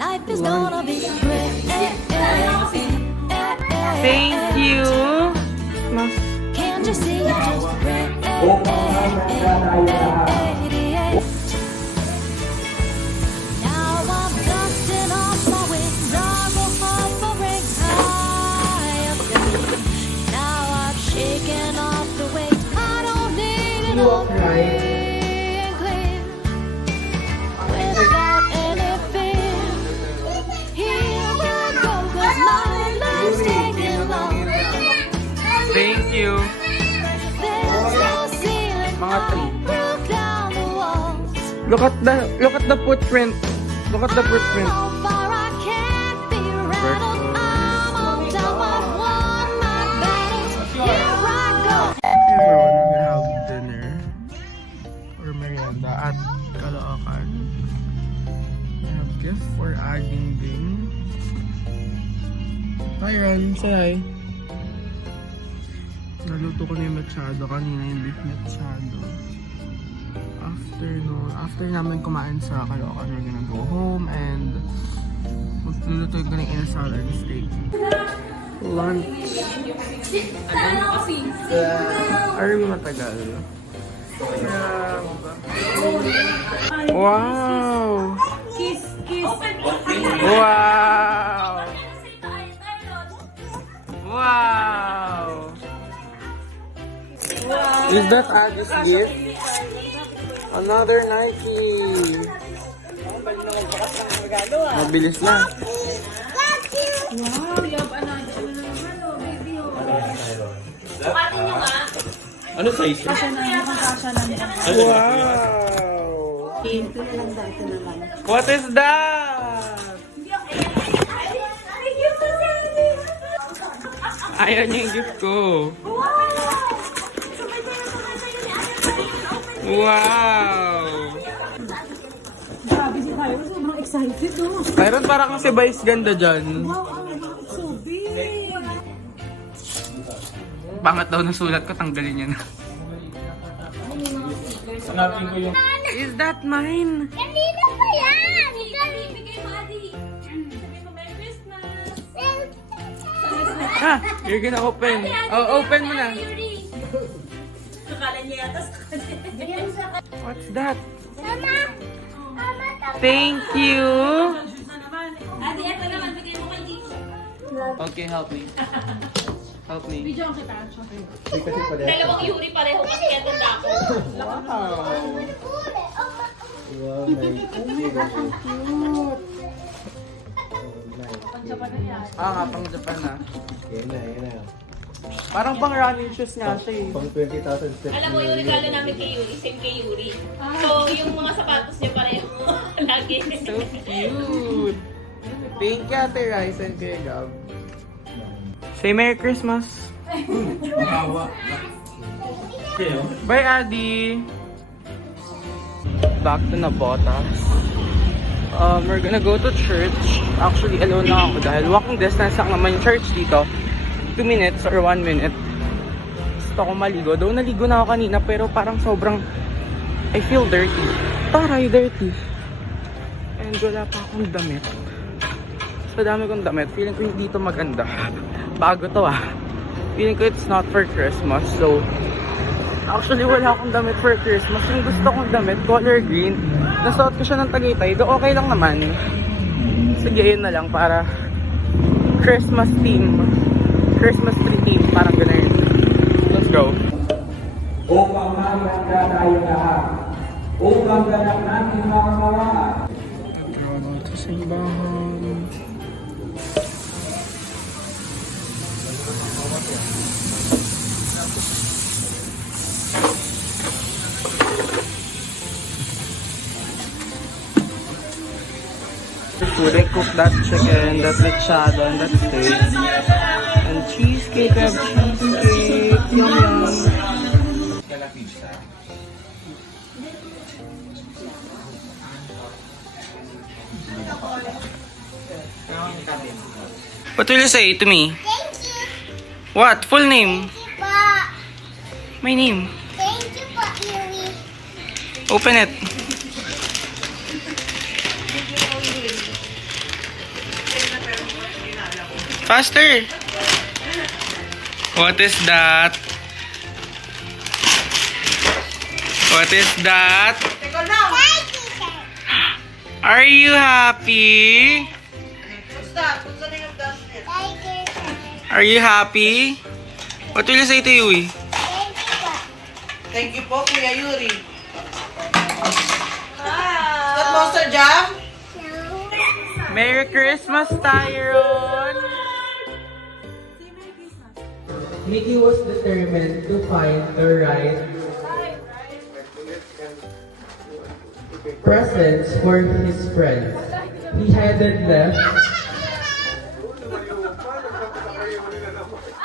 Life is gonna be great. Thank you. Can't you see it just great? Now I'm dusting off my wings. I go hovering high up there. Now I'm shaking off the weight. I don't need it all free and clear. Without any fear. Here I go, 'cause my life's taking long. Thank you. There's no ceiling. Mga tree. Broke down the walls. Look at the footprint. Look at the footprint. So far I can't be rattled. I'm all done. I've won my battles. Here I go. Everyone, we have dinner or merienda at Caloocan. I have gift for Aging Ding. Hi Ron, say hi. Naluto ko na yung machado kanina, yung beef machado. After namin kumain sa Caloocan, we're gonna go home and magluluto ko ng inasal and steak. Lunch. Are we matagal? Wow! Wow! Wow! Is that Aggie's gift? Another Nike! Mabilis na. Ano size? Wow! What is that? Ayaw niya yung gift ko. Wow! Grabe si Kyro, sobrang excited oh. Mayroon parang si Vice ganda dyan. Wow, so big. Pangat daw na sulat ko, tanggalin niya na. Hanapin ko yung... Is that mine? Hindi na pa yan! Bigay mo, Adi. Sabi mo, Merry Christmas. Ah, you're gonna open. Oh, open mo na. Akala niya yata sa kanya. What's that? Mama! Mama, Thank you. Adi, eto naman, bigay mo kay Tito. Okay, help me. Help me. Video ang kita. Dalawang Yuri pareho kasi tanda ko. Wow. Ah, nga, pang Japan na. Yan na. Parang pang running shoes nga siya eh. Pang 20,000 steps. Alam mo yung regalo namin kay Yuri, same kay Yuri. So, yung mga sapatos niya pareho. Lagi. So cute. Thank you, Ate Rice and Kuya Gab. Say Merry Christmas. Bye, Adi. Back to Nabotas. We're gonna go to church. Actually, alone na ako dahil walking distance lang naman yung church dito. 2 minutes or 1 minute. Gusto ko maligo. Though naligo na ako kanina pero parang sobrang I feel dirty. Taray, dirty. And wala pa akong damit. Sa dami kong damit, feeling ko hindi ito maganda. Bago to ah. Feeling ko it's not for Christmas. So, actually wala akong damit for Christmas. Yung gusto kong damit, color green. Nasuot ko siya ng Tagaytay. Do okay lang naman. Sige, yun na lang para Christmas theme. Christmas tree theme. Parang ganun. Let's go. Upang maganda tayo lahat. Upang ganap natin mga kawaraan. Nagkaroon sa simbahan. Food, I cooked that chicken, that lechado, and that steak. And cheesecake, I have cheesecake. Yum yum. What will you say to me? Thank you. What? Full name? Pa. My name. Thank you po, Yuri. Open it. Faster! What is that? What is that? Are you happy? Are you happy? What will you say to Yui? Thank you po, Kuya Yuri. That Monster Jam? Merry Christmas tayo, Ron! Mickey was determined to find the right presents for his friends. He headed left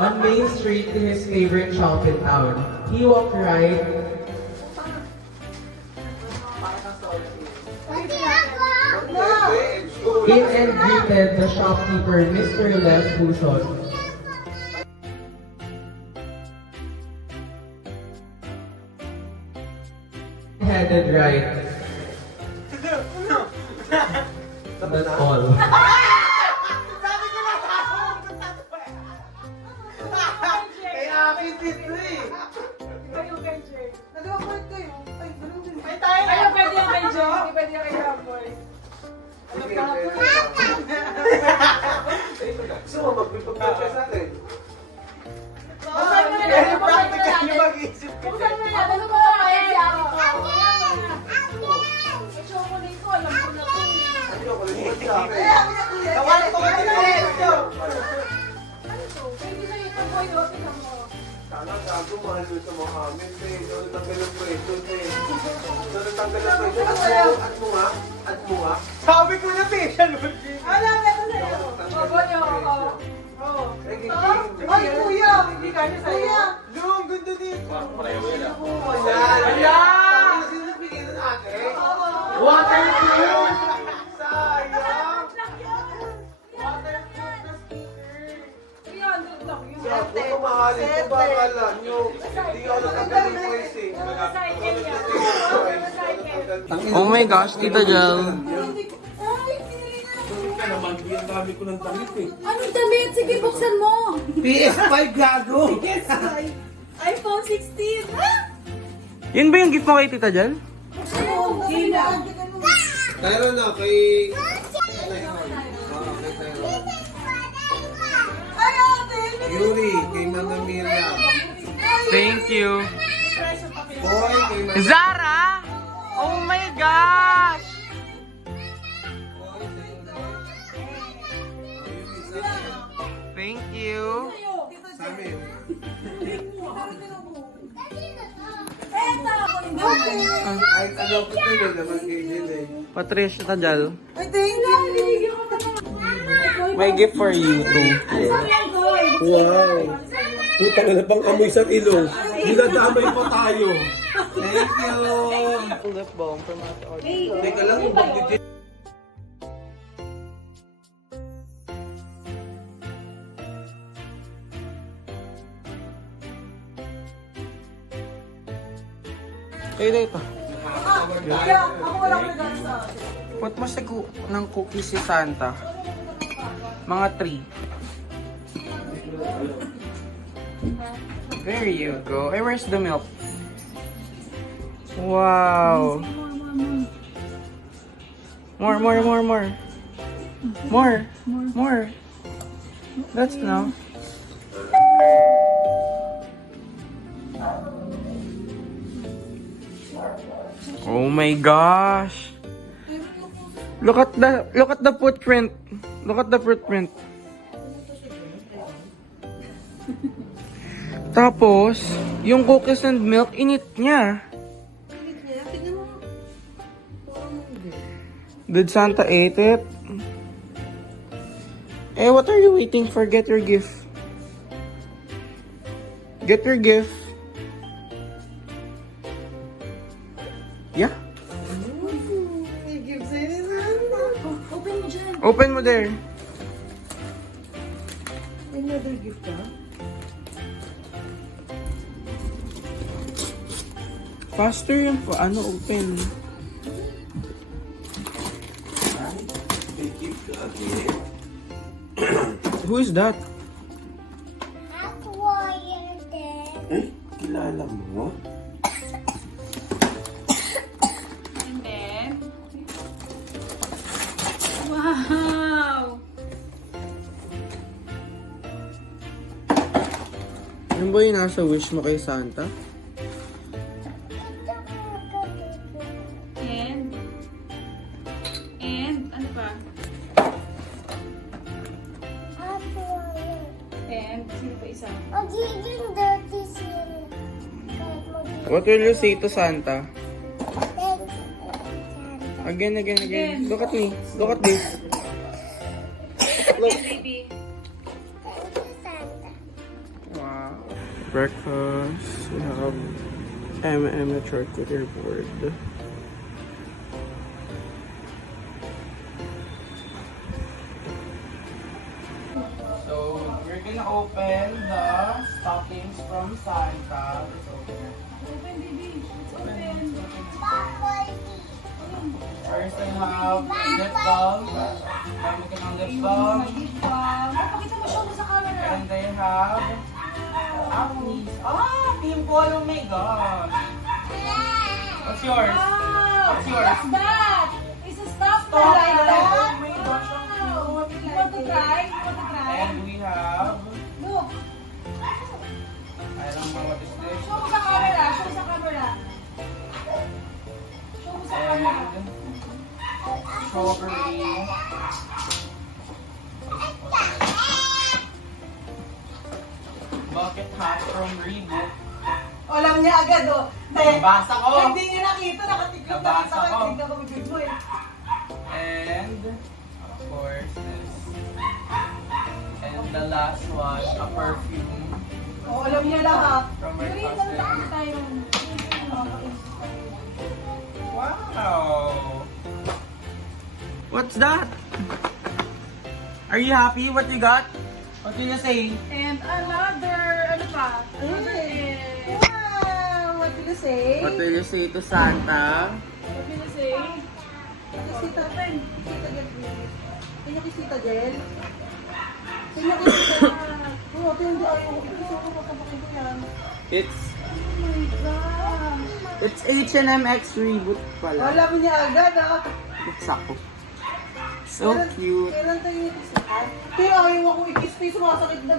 on Main Street to his favorite shop in town. He walked right in and greeted the shopkeeper, Mr. Lev Buson. Headed right. That's all. Kaya akin dito eh. Nag-award kayo. Ay, ganun din. Ay, tayo. Ay, pwede yung kay Jo. Hindi pwede yung kay Ramboy. Gusto mo magbibigay ka sa atin? Buksan mo na Kaya natin. practical yung mag-iisip ko. Buksan mo na natin. Ano ba kaya si Ari ko? Sa chocolate ko, alam ko na to. Ano ko rin sa akin? Tawanan ko kayo eh. Ano to? Pwede na ito, boy. O, tingnan mo. Sana gago, mahal mo sa mga amin. Doon natanggal ang pwesto. Doon natanggal ang pwesto. At mo nga. At mo nga. Sabi ko na facial routine. Alam, meron sa'yo. Bobo niyo ako. Oo. Ay, kuya! Hindi ka niya sa'yo. Kuya! Ang ganda dito. Pareho yan ah. Ayan! Tapos na sinabigay ng ate. Waterproof! Sayang! Waterproof na sticker. 300 lang yun. Sabi ko mahalin ko ba akala nyo? Hindi ako natanggal ng pwesto eh. Recycle yan. Recycle. Oh my gosh, Tita Jel. Ang dami ko ng damit eh. Anong damit? Sige, buksan mo. PS5 gago! iPhone 16. Yun ba yung gift mo kay Tita Jel? Tyron na, kay... Yuri, kay Mama Miriam. Thank you. Boy, kay Mama... Zara! Oh my gosh! Thank you. Sami. Ay, ano ko tayo naman kay Jill eh. Patricia Tajal. Ay, thank you! May gift for you too. Wow! Putang na pang amoy sa ilong. Dinadamay pa tayo. Thank you! Lip balm from Ate Audrey. Teka lang, kung mag-Jill. Kayo dito. Kaya, ako wala ko nagano sa akin. Put mo sa ng cookies si Santa. Mga 3. There you go. Hey, where's the milk? Wow. More. More. That's enough. Oh my gosh. Look at the footprint. Look at the footprint. Tapos, yung cookies and milk, init niya. Did Santa ate it? Eh, what are you waiting for? Get your gift. Get your gift. Yeah. May gift sa'yo ni Open mo dyan. Open mo there. May another gift ka? Faster yung ano open. Who is that? Eh, kilala mo? And then... Wow! Ano ba yung nasa wish mo kay Santa? And... ano pa? And, sino pa isa? What will you say to Santa? Again. Look at me. Look at this. And baby. Wow. Breakfast. We have M&M charcuterie board. So, we're gonna open the stockings from Santa. Let's open it. Open, baby. It's open. First, I have lip balm. Dami ko ng lip balm. Pakita mo siya mo sa camera. And I have acne. Pimple! Oh my gosh! What's yours? Wow! What's yours? What's that? It's a stuffed Oh toy. my gosh, ang Wow! cute! You want to try? You want to try? And we have... Look. I don't know what is this. Show mo sa camera. Show mo sa camera. Show mo sa camera. And... strawberry. Bucket hat from Reebok. Alam niya agad, oh. Nabasa ko. Hindi niya nakita, nakatiklop na Nabasa kita. ko. Hindi ka bibig mo eh. And, of course, this. And the last one, a perfume Oh, alam niya lahat. from my Green lang cousin. lang tayo. Wow! What's that? Are you happy? What you got? What did you say? And another, ano pa? Another is... Wow! What did you say? What will you say to Santa? What did you say? Kisita Gel. Kanya kisita Gel. Kanya kisita. Oh, ito yung ayaw ko. Ito yung kapakit ko yan. It's Oh my gosh. it's H&M X Reboot pala. Alam niya agad, ah. Sakto. So cute. Kailan tayo yung kisihan? Kaya ayaw ako ikis. Sumasakit na.